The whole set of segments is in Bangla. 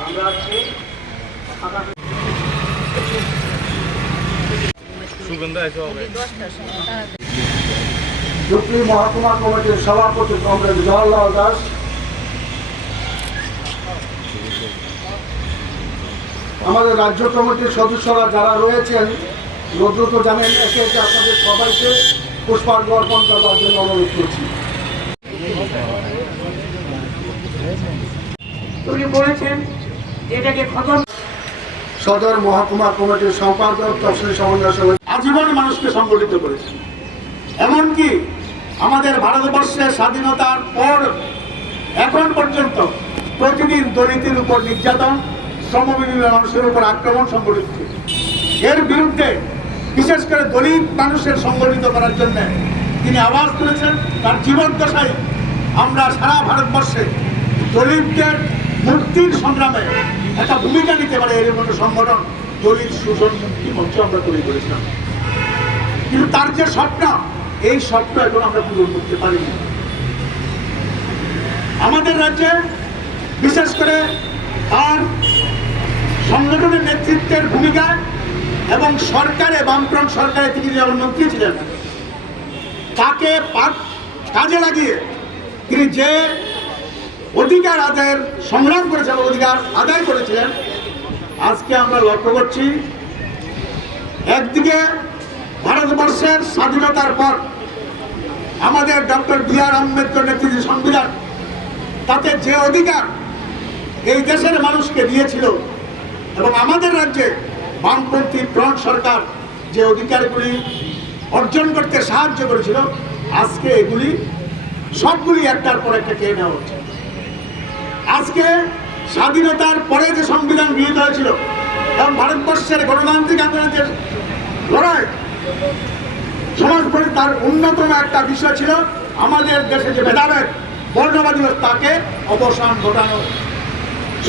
আমরা আজকে দুটি মহকুমা কমিটির সভাপতি কমরেড জওয়াহরলাল দাস। আমাদের রাজ্য কমিটির সদস্যরা যারা রয়েছেন রুদ্র তো জানেন একে একে আপনাদের সবাইকে পুষ্পার্ঘ অর্পণ করবার জন্য অনুরোধ করছি উনি বলেছেন এটাকে খতম সদর মহকুমা কমিটির সম্পাদক তফসিল সমন্বয় সমিতি আজীবন মানুষকে সংগঠিত করেছেন এমনকি আমাদের ভারতবর্ষের স্বাধীনতার পর এখন পর্যন্ত প্রতিদিন দলিতের উপর নির্যাতন শ্রমজীবী মানুষের উপর আক্রমণ সংগঠিত। এর বিরুদ্ধে বিশেষ করে দলিত মানুষের সংগঠিত করার জন্য তিনি আওয়াজ তুলেছেন। তার জীবন দশায় আমরা সারা ভারতবর্ষে দলিতদের মুক্তির সংগ্রামে একটা ভূমিকা নিতে পারে এর মতো সংগঠন, দলিত শোষণ মুক্তি মঞ্চ আমরা তৈরি করেছিলাম। কিন্তু তার যে স্বপ্ন, এই স্বপ্ন এখন আমরা পূরণ করতে পারিনি। আমাদের রাজ্যে বিশেষ করে তার সংগঠনের নেতৃত্বের ভূমিকা এবং সরকারে, বামফ্রন্ট সরকারে তিনি যেমন মন্ত্রী ছিলেন, তাকে কাজে লাগিয়ে তিনি যে অধিকার আদায়ের সংগ্রাম করেছেন অধিকার আদায় করেছিলেন, আজকে আমরা লক্ষ্য করছি, একদিকে ভারতবর্ষের স্বাধীনতার পর আমাদের ডক্টর বি আর আম্বেদকর নেতৃত্বের সংবিধান, তাতে যে অধিকার এই দেশের মানুষকে দিয়েছিল এবং আমাদের রাজ্যে বামপন্থী ফ্রন্ট সরকার যে অধিকারগুলি অর্জন করতে সাহায্য করেছিল, আজকে এগুলি সবগুলি একটার পর একটা খেয়ে নেওয়া হচ্ছে। আজকে স্বাধীনতার পরে যে সংবিধান গৃহীত হয়েছিল এবং ভারতবর্ষের গণতান্ত্রিক আন্দোলনের যে লড়াই সমাজ তার অন্যতম একটা বিষয় ছিল, আমাদের দেশে যে ভেদাভেদ, বর্ণবাদী তাকে অবসান ঘটানো।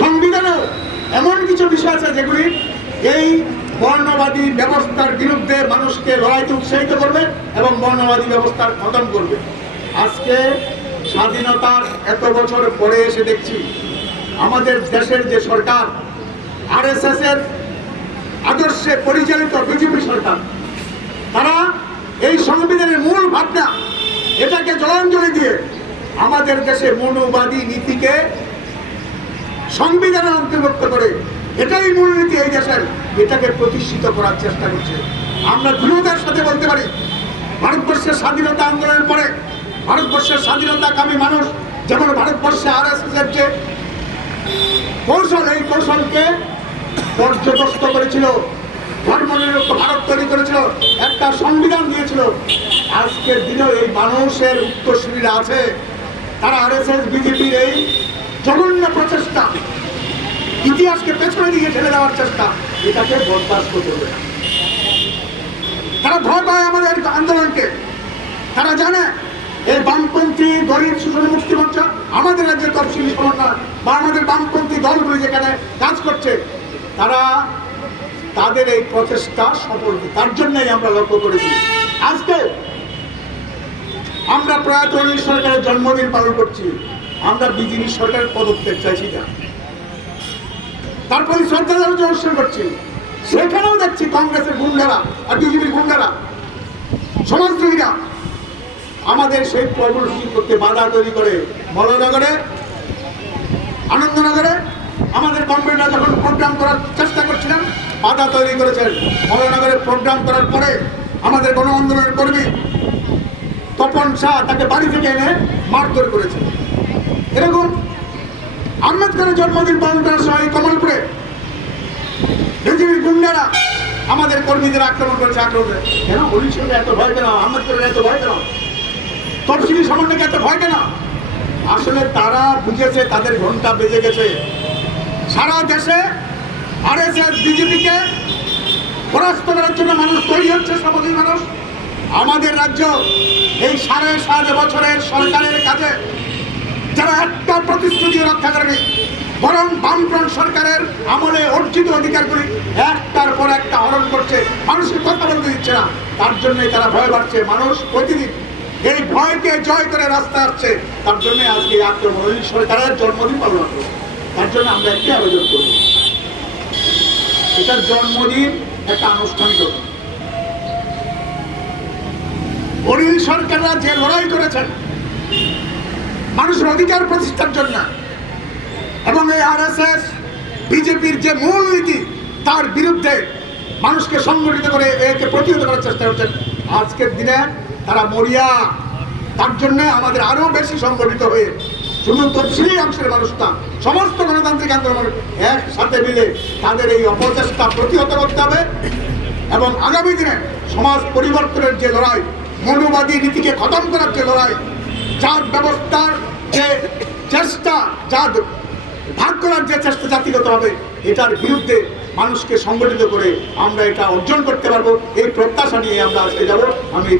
সংবিধানেও এমন কিছু বিষয় আছে যেগুলি এই বর্ণবাদী ব্যবস্থার বিরুদ্ধে মানুষকে লড়াইতে উৎসাহিত করবে এবং বর্ণবাদী ব্যবস্থার খতম করবে। আজকে স্বাধীনতার এত বছর পরে এসে দেখছি, আমাদের দেশের যে সরকার আরএসএস এর আদর্শে পরিচালিত বিজেপি সরকার, তারা এই সংবিধানের মূল ভাবনা, এটাকে জলাঞ্জলি দিয়ে আমাদের দেশে মনোবাদী নীতিকে সংবিধানের অন্তর্ভুক্ত করে এটাই মূলনীতি এই দেশের, এটাকে প্রতিষ্ঠিত করার চেষ্টা করছে। আমরা দৃঢ়তার সাথে বলতে পারি, ভারতবর্ষের স্বাধীনতা আন্দোলনের পরে ভারতবর্ষের স্বাধীনতাকামী মানুষ যেমন ভারতবর্ষে আর এস এর যে কৌশল, এই কৌশলকে পর্যদস্ত করেছিল, ধর্মনিরপেক্ষ ভারত তৈরি করেছিল, একটা সংবিধান দিয়েছিল। আজকের দিনেও এই মানুষের উত্তরসূরিরা আছে। তারা আর এস এস বিজেপির এই জঘন্য প্রচেষ্টা ইতিহাসকে পেছনে দিকে ঠেলে দেওয়ার চেষ্টা, এটাকে বরদাস্ত না। তারা ভয় পায় আমাদের আন্দোলনকে। তারা জানে এই বামপন্থী দলিত শোষণ মুক্তি মঞ্চ আমাদের রাজ্যের তফসিলি সমন্বয় বা আমাদের বামপন্থী দলগুলি যেখানে কাজ করছে, তারা তাদের এই প্রচেষ্টা সফল তার জন্যই আমরা লক্ষ্য করেছি। আজকে আমরা প্রয়াত সরকারের জন্মদিন পালন করছি। আমরা বিজেপি সরকারের পদত্যাগ চাইছি না। তারপরে শ্রদ্ধা জানাতে অনুষ্ঠান করছি। সেখানেও দেখছি কংগ্রেসের গুন্ডারা আর বিজেপির গুন্ডারা, সমাজদ্রোহীরা। আমাদের সেই কর্মসূচি করতে বাধা তৈরি করে মলনগরে আনন্দনগরে, আমাদের কমরেডরা যখন প্রোগ্রাম করার চেষ্টা করছিলাম বাধা তৈরি করেছেন। মলনগরে প্রোগ্রাম করার পরে আমাদের গণ আন্দোলনের কর্মী তপন শাহ তাকে বাড়ি থেকে এনে মারধর করেছে। এরকম আম্বেদকরের জন্মদিন পালন করার সময় কমলপুরে বিজেপির গুন্ডারা আমাদের কর্মীদের আক্রমণ করেছে আক্রমণ। করে কেন হরিশনের এত ভয় কেন? আম্বেদকরের এত ভয় কেন? তফসিলি সমন্বয়কে এত ভয় কেন? আসলে তারা বুঝেছে, তাদের ঘণ্টা বেজে গেছে। সারা দেশে আর এস এস বিজেপিকে পরাস্ত করার জন্য মানুষ তৈরি হচ্ছে সমাজের মানুষ। আমাদের রাজ্য এই সাড়ে সাত বছরের সরকারের কাজে যারা একটা প্রতিশ্রুতি রক্ষা করেনি, বরং বামফ্রন্ট সরকারের আমলে অর্জিত অধিকারগুলি একটার পর একটা হরণ করছে মানুষকে কথা বলতে দিচ্ছে না। তার জন্যই তারা ভয় বাড়ছে মানুষ প্রতিদিন এই ভয়কে জয় করে রাস্তা আসছে তার জন্য আজকে আক্রমণ। সরকারের জন্মদিন পালন করব। তার জন্য আমরা একটি আবেদন করব। এটার জন্মদিন একটা আনুষ্ঠানিক অনিল সরকাররা যে লড়াই করেছেন মানুষের অধিকার প্রতিষ্ঠার জন্য। এবং এই আর এস এস বিজেপির যে মূল নীতি, তার বিরুদ্ধে মানুষকে সংগঠিত করে একে প্রতিহত করার চেষ্টা করছেন। আজকের দিনে তারা মরিয়া। তার জন্য আমাদের আরও বেশি সংগঠিত হয়ে শুধু তফসিলি অংশের মানুষ না, সমস্ত গণতান্ত্রিক আন্দোলন একসাথে মিলে তাদের এই অপচেষ্টা প্রতিহত করতে হবে। এবং আগামী দিনে সমাজ পরিবর্তনের যে লড়াই, মৌলবাদী নীতিকে খতম করার যে লড়াই জাত ব্যবস্থার যে চেষ্টা, যার ভাগ করার যে চেষ্টা জাতিগত হবে, এটার বিরুদ্ধে মানুষকে সংগঠিত করে আমরা এটা অর্জন করতে পারব। এই প্রত্যাশা নিয়ে আমরা আজকে যাব। আমি এই